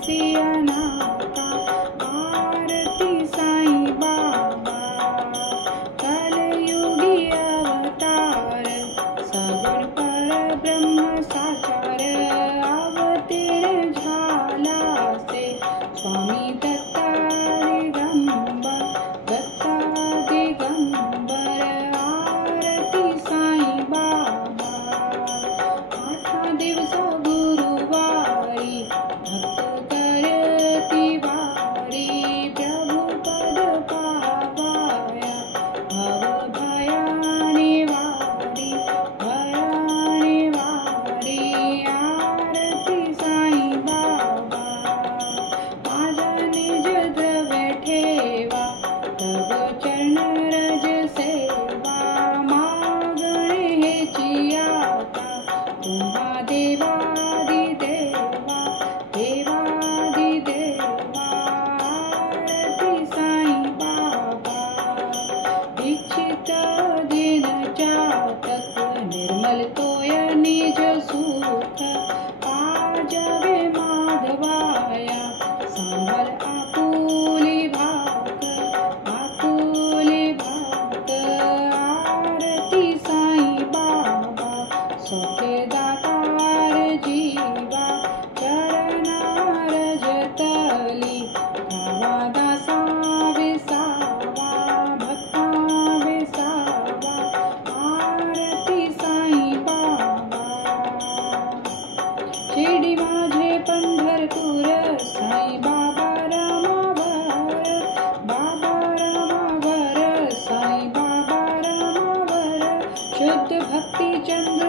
सिया नाता, आरती साईं बाबा। कलयुगी अवतार, सगुण परब्रह्म साकार, अवतीर्ण झाला से स्वामी दत्ता दिगंबर, दत्ता दिगंबर। आरती साईं बाबा। आठा दिवस गुरुवारी, भक्त करती वारी, प्रभु पद पावाया, भव भयाने वारी, भयाने वारी। आरती साईं बाबा। माझा निज द्रव्य ठेवा, तव चरण रज सेवा, मागणे हेची आता, तुम्हा देवादिदेवा, देवादिदेवा। आरती साईं बाबा। दीक्षित दिन चातक, निर्मल तोय निज सुख, पाजवे माधवाया, सांभाळ आपुली भाक, आपुली भाक। आरती साईं बाबा। सौख्य दातार जीवा, चरणार जतली, धावा दासा विसावा, भक्ता विसावा। आरती साईं बाबा। शिर्डी माझे पंढरपूर, साई बाबा रामावर, बाबा रामावर, साई बाबा रामावर। शुद्ध भक्ती चंद